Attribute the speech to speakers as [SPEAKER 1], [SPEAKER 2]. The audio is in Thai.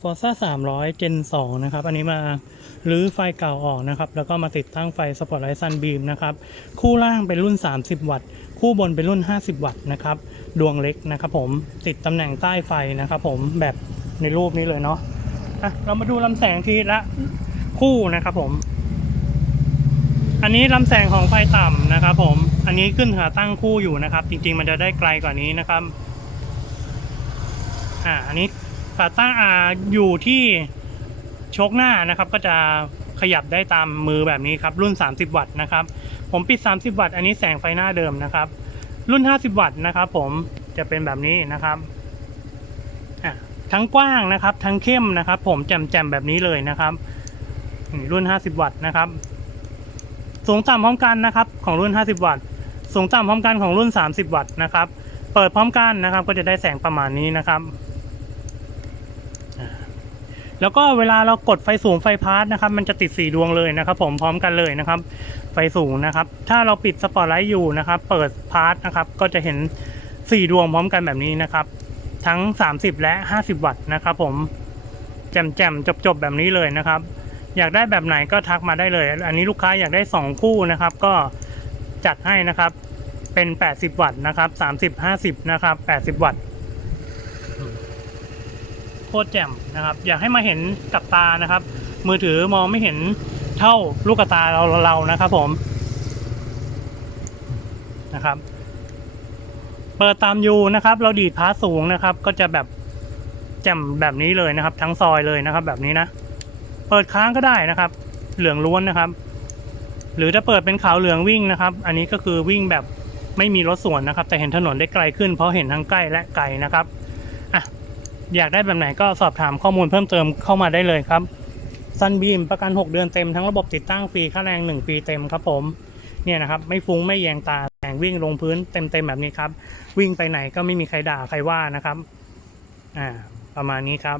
[SPEAKER 1] Forza 300 Gen 2นสองนะครับ อันนี้มารื้อไฟเก่าออกนะครับ แล้วก็มาติดตั้งไฟ Spotlight Sun Beam นะครับ คู่ล่างเป็นรุ่น 30 วัตต์ คู่บนเป็นรุ่น 50 วัตต์นะครับ ดวงเล็กนะครับผม ติดตำแหน่งใต้ไฟนะครับผม แบบในรูปนี้เลยเนาะอะเรามาดูลำแสงทีละคู่นะครับผม อันนี้ลำแสงของไฟต่ำนะครับผม อันนี้ขึ้นขาตั้งคู่อยู่นะครับ จริงๆ มันจะได้ไกลกว่านี้นะครับ อ่า อันนี้ ขาตั้งอ่าอยู่ที่โชคหน้านะครับ ก็จะขยับได้ตามมือแบบนี้ครับ รุ่น 30 วัตต์นะครับ ผมปิด 30 วัตต์อันนี้แสงไฟหน้าเดิมนะครับ รุ่น 50 วัตต์นะครับ ผมจะเป็นแบบนี้นะครับทั้งกว้างนะครับ ทั้งเข้มนะครับ ผมแจ่มๆแบบนี้เลยนะครับรุ่น 50 วัตต์นะครับ สูงต่ำพร้อมกันนะครับ ของรุ่น 50 วัตต์ สูงต่ำพร้อมกันของรุ่น 30 วัตต์นะครับ เปิดพร้อมกันนะครับ ก็จะได้แสงประมาณนี้นะครับ แล้วก็เวลาเรากดไฟสูงไฟพาร์ทนะครับ มันจะติดสีดวงเลยนะครับ ผมพร้อมกันเลยนะครับ ไฟสูงนะครับ ถ้าเราปิดสปอตไลท์อยู่นะครับ เปิดพาร์ทนะครับ ก็จะเห็นสีดวงพร้อมกันแบบนี้นะครับ ทั้ง 30 และ 50 วัตต์นะครับ ผมแจ่มๆจบๆแบบนี้เลยนะครับ อยากได้แบบไหนก็ทักมาได้เลย อันนี้ลูกค้าอยากได้ 2 คู่นะครับ ก็จัดให้นะครับ เป็น 80 วัตต์นะครับ 30 50 นะครับ 80 วัตต์ โคตรแจ่มนะครับ อยากให้มาเห็นกับตานะครับ มือถือมองไม่เห็นเท่าลูกตาเราเรานะครับผมนะครับ เปิดตามยูนะครับ เราดีดพาสสูงนะครับ ก็จะแบบแจ่มแบบนี้เลยนะครับ ทั้งซอยเลยนะครับ แบบนี้นะ เปิดค้างก็ได้นะครับ เหลืองล้วนนะครับ หรือถ้าเปิดเป็นขาวเหลืองวิ่งนะครับ อันนี้ก็คือวิ่งแบบไม่มีรถสวนนะครับ แต่เห็นถนนได้ไกลขึ้นเพราะเห็นทั้งใกล้และไกลนะครับอะ อยากได้แบบไหนก็สอบถามข้อมูลเพิ่มเติมเข้ามาได้เลยครับซันบีมประกัน 6 เดือนเต็มทั้งระบบติดตั้งฟรีค่าแรง 1 ปีเต็มครับผมเนี่ยนะครับไม่ฟุ้งไม่แยงตาแสงวิ่งลงพื้นเต็มๆแบบนี้ครับ วิ่งไปไหนก็ไม่มีใครด่าใครว่านะครับอ่าประมาณนี้ครับ